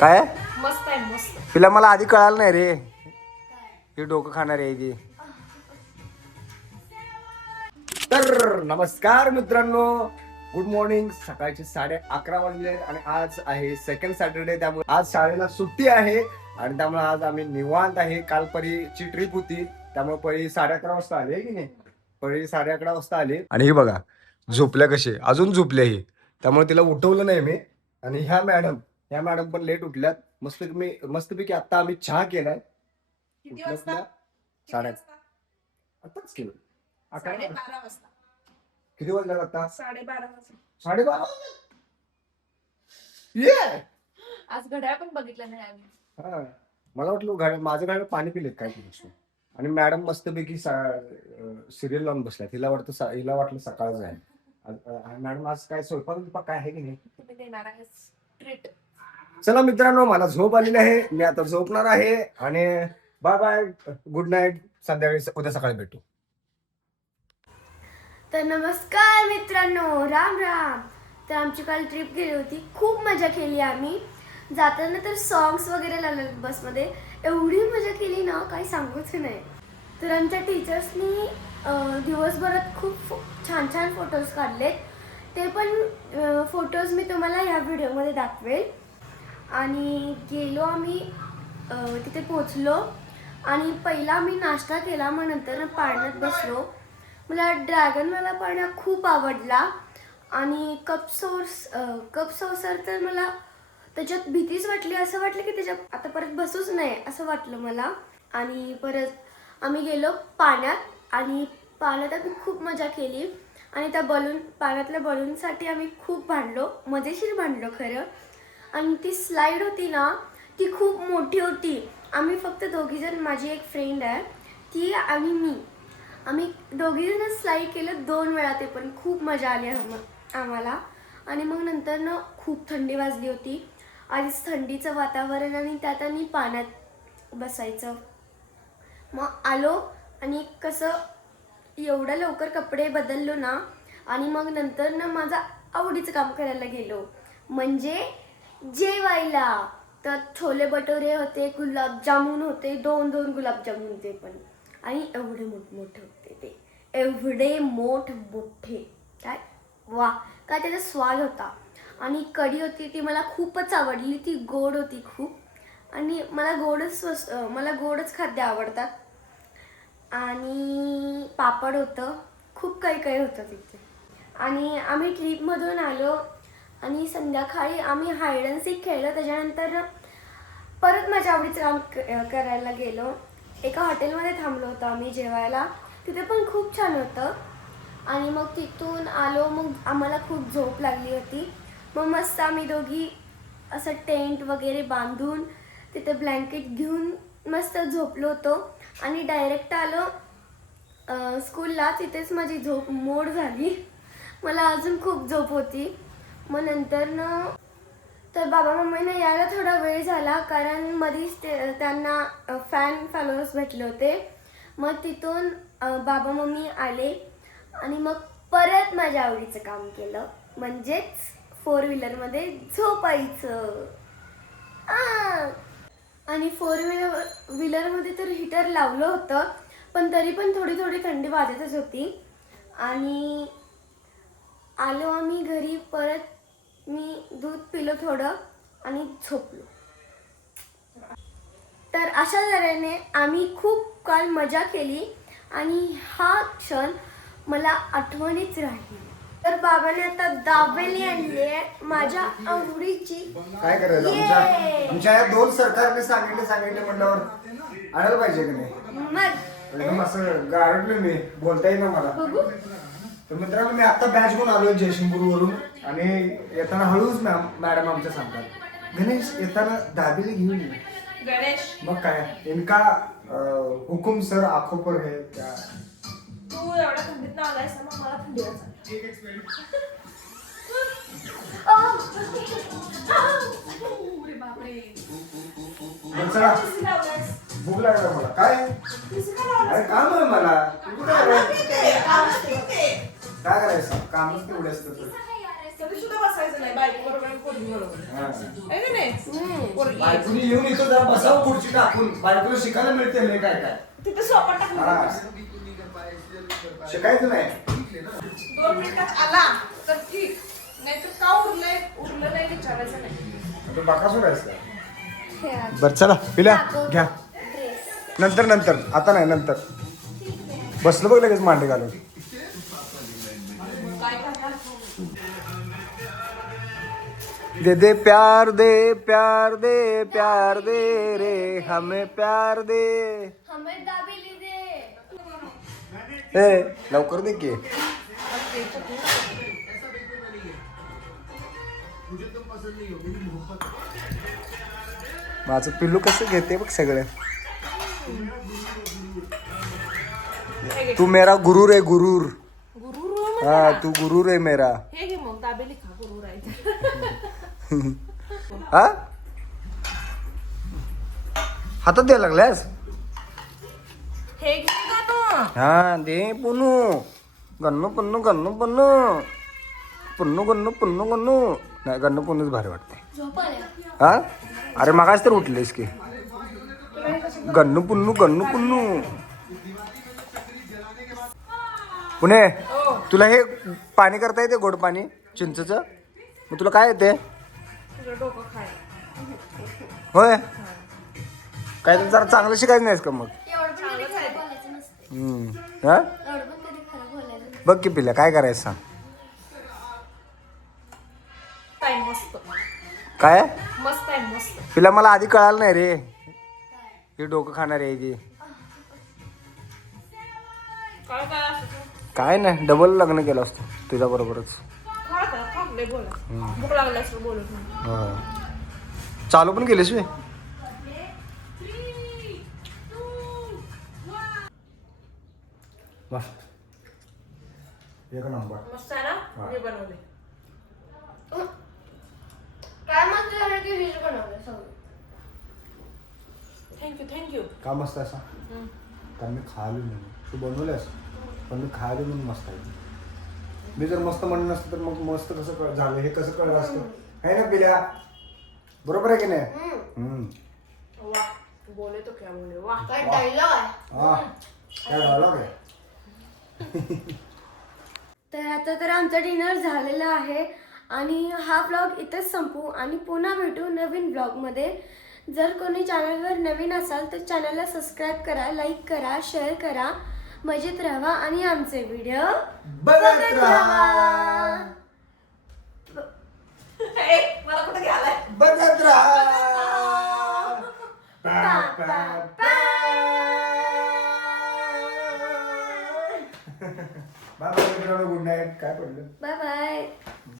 काय? मस्त आहे मस्त. तिला मला आधी कळालं नाही रे. ही डोकं खाणार आहे ती. तर नमस्कार मित्रांनो. गुड मॉर्निंग सकाळचे साडे अकरा वाजले आहेत आणि आज आहे सेकंड सॅटरडे त्यामुळे आज शाळेला सुट्टी आहे आणि त्यामुळे आज आम्ही निवांत आहे. काल परीची ट्रिप होती त्यामुळे परी साडे अकरा वाजता आली की नाही? परी साडे अकरा वाजता आली आणि हे बघा झोपल्या कसे अजून झोपल्या ही त्यामुळे तिला उठवलं नाही मी. आणि ह्या मॅडम ह्या मॅडम पण लेट उठल्यात. मस्त मी मस्तपैकी आता आम्ही चहा केलाय. किती उठल्या वाजता? उठल्या किती साडे- वाजता? आताच केलं. अकरा साडेबारा वाजता. किती वाजल्या आता? साडेबारा वाजता. साडेबारा? ये! आज घड्याळ पण बघितलं नाही आम्ही. हा. मला वाटलं घड माझं घड पाणी पिलेत काय की आणि मॅडम मस्तपैकी सिरियल लावून बसल्या हिला वाटतं सा- हिला वाटलं सकाळच आहे. अ, मॅडम आज काय स्वयंपाक बिपाक काय आहे की नाही? तुम्ही देणार आहे ट्रीट चला मित्रांनो मला झोप आलेली आहे. मी आता झोपणार आहे आणि बाय बाय गुड नाईट संध्याकाळी उद्या सकाळी भेटू. तर नमस्कार मित्रांनो राम राम. तर आमची काल ट्रिप गेली होती. खूप मजा केली आम्ही. जाताना तर सॉंग्स वगैरे लागले बसमध्ये एवढी मजा केली ना काही सांगूच नाही. तर आमच्या टीचर्सनी दिवसभरात खूप छान छान फोटोज काढलेत. ते पण फोटोज मी तुम्हाला ह्या व्हिडिओमध्ये दाखवेल. आणि गेलो आम्ही तिथे पोचलो आणि पहिला आम्ही नाश्ता केला मग नंतर पाण्यात बसलो. मला ड्रॅगनवाला पाण्या खूप आवडला. आणि कप सोर्स कप सोर्सर तर मला त्याच्यात भीतीच वाटली. असं वाटलं की त्याच्यात आता परत बसूच नाही असं वाटलं मला. आणि परत आम्ही गेलो पाण्यात आणि पाण्यात आम्ही खूप मजा केली. आणि त्या बलून पाण्यातल्या बलूनसाठी आम्ही खूप भांडलो. मजेशीर भांडलो खरं. आणि ती स्लाईड होती ना ती खूप मोठी होती. आम्ही फक्त दोघीजण माझी एक फ्रेंड आहे ती आणि मी. आम्ही दोघीजणच स्लाईड केलं दोन वेळा ते पण. खूप मजा आली आम आम्हाला. आणि मग नंतर ना खूप थंडी वाजली होती. आधीच थंडीचं वातावरण आणि त्यात आणि पाण्यात बसायचं. मग आलो आणि कसं एवढं लवकर कपडे बदललो ना आणि मग नंतर ना माझं आवडीचं काम करायला गेलो. म्हणजे जेवायला. तर छोले भटुरे होते गुलाबजामुन होते दोन दोन गुलाबजामुन होते पण. आणि एवढे मोठमोठे होते ते. एवढे मोठ मोठे. काय? वा. काय त्याचा स्वाद होता. आणि कढी होती ती मला खूपच आवडली. ती गोड होती खूप. आणि मला गोडच स्वस्त मला गोडच खाद्य आवडतात. आणि पापड होतं. खूप काही काही होतं तिथे. आणि आम्ही ट्रीपमधून आलो. आणि संध्याकाळी आम्ही हायड अँड सीक खेळलं त्याच्यानंतर परत माझ्या आवडीचं काम क- करायला गेलो. एका हॉटेलमध्ये थांबलो होतो आम्ही जेवायला. तिथे पण खूप छान होतं. आणि मग तिथून आलो मग आम्हाला खूप झोप लागली होती. मग मस्त आम्ही दोघी असं टेंट वगैरे बांधून तिथे ब्लँकेट घेऊन मस्त झोपलो होतो. आणि डायरेक्ट आलो स्कूलला तिथेच माझी झोप मोड झाली. मला अजून खूप झोप होती. मग नंतर न तर बाबा मम्मीने यायला थोडा वेळ झाला कारण मधीच ते त्यांना फॅन फॉलोअर्स भेटले होते. मग तिथून बाबा मम्मी आले आणि मग परत माझ्या आवडीचं काम केलं. म्हणजेच फोर व्हीलरमध्ये झोपायचं. आणि फोर व्हीलर व्हीलरमध्ये तर हीटर लावलं होतं पण तरी पण थोडी थोडी थंडी वाजतच होती. आणि आलो आम्ही घरी परत मी दूध पिलो थोडं आणि झोपलो. तर अशा तऱ्हेने आम्ही खूप काल मजा केली आणि हा क्षण मला आठवणीच राहील. तर बाबाने आता दाबेली आणली आहे माझ्या आवडीची. काय करायचं? आमच्या आमच्या या दोन सरकारने सांगितले सांगितले म्हटल्यावर आणायला पाहिजे की नाही? मग. एकदम असं गारडलो मी. बोलता येईना मला. बघू. तर मित्रांनो मी आता बॅच घेऊन आलोय जयसिंगपूर वरून आणि येताना हळूच मॅम मॅडम आमच्या सांगतात गणेश येताना दाबेली घेऊन ये. गणेश. मग काय? इनका अं, हुकुम सर आखो पर है क्या? तू एवढ्या थंडीत ना आलायस ना मग मला थंडी अरे बापरे. बरं, चला? भूक लागला मला. काय? अरे काम आहे मला. तू कुठे काय करायचं? कामच तेवढे असतं तर. कधी सुद्धा बसायचं करायचं नाही बायको बरोबर पोरगी बरोबर. हा. आहे का नाही? हम्म. पोरगी. बायकोनी येऊन इथं जरा बसावं खुर्ची टाकून. बायकोला शिकायला मिळते काय काय. तिथं सोपा टाकून हा. शिकायचं नाही. दोन मिनिटात आला तर ठीक. नाहीतर का उरलंय? उरलं नाही विचारायचं नाही. आता. बरं चला पिल्या. घ्या. नंतर नंतर. आता नाही नंतर. बसलो बघ लगेच मांडे घालून. दे दे प्यार दे प्यार दे प्यार दे रे हमें प्यार दे। हमें दाबेली दे ए लवकर दे की? माझं पिल्लू कसं घेते बघ सगळं. तू मेरा गुरुर आहे गुरुर. गुरु हा तू गुरुर आहे मेरा. हे घे मग दाबेली खा गुरु हा? हातात द्यायला लागल्यास? हे घे ना तू. हा दे पुन्नू. गन्नू पुन्नू गन्नू पुन्नू. पुन्नू गन्नू पुन्नू गन्नू. नाही गन्नू पुन्नूच भारी वाटते हा? अरे मगाच तर उठलेस की. गन्नू पुन्नू गन्नू पुन्नू. पुणे तुला हे पाणी करता येते गोड पाणी? चिंचचं? मग तुला काय येते? तुझं डोकं खाय होय? काय तर जरा चांगलं शिकायचं नाहीस का मग? एवढं पण कधी खरं बोलायचं नसते हम्म. हा? एवढं पण कधी खरं बोलायचं नसते. बघ की पिल्या काय करायचं सांग. टाइम मस्त. काय? मस्त आहे मस्त. पिला मला आधी कळालं नाही रे. हे डोकं खाणार आहे ती काय काय नाही डबल लग्न केलं असतं तुझ्या बरोबरच. खा आता खा लय बोला भूक लागली असं बोलत नाही. चालू पण केलीस वे एक नंबर. मस्त आहे ना? मी बनवले काय मस्त झालं की व्हेज बनवलं सगळं? थँक्यू थँक्यू का मस्त असा कारण मी खायलो म्हणून तू बनवल्यास? पण मी खायलो म्हणून मस्त आहे. मी जर मस्त म्हणलं नसतं तर मग मस्त कसं कळ झालं? हे कसं कळलं असतं? आहे ना पिल्या? बरोबर आहे की नाही? हम्म. वा बोले तो क्या बोले? वा. काय डायलॉग आहे? हा. काय dialogue आहे? तर आता तर आमचा डिनर झालेला आहे आणि हा ब्लॉग इथंच संपू आणि पुन्हा भेटू नवीन ब्लॉगमध्ये जर कोणी चॅनलवर नवीन असाल तर चॅनलला सबस्क्राईब करा लाईक करा शेअर करा. मजेत राहा आणि आमचे व्हिडिओ बघत राहा. ए, मला कुठे घ्यायलाय बघत राहा. Good night. काय पडलं?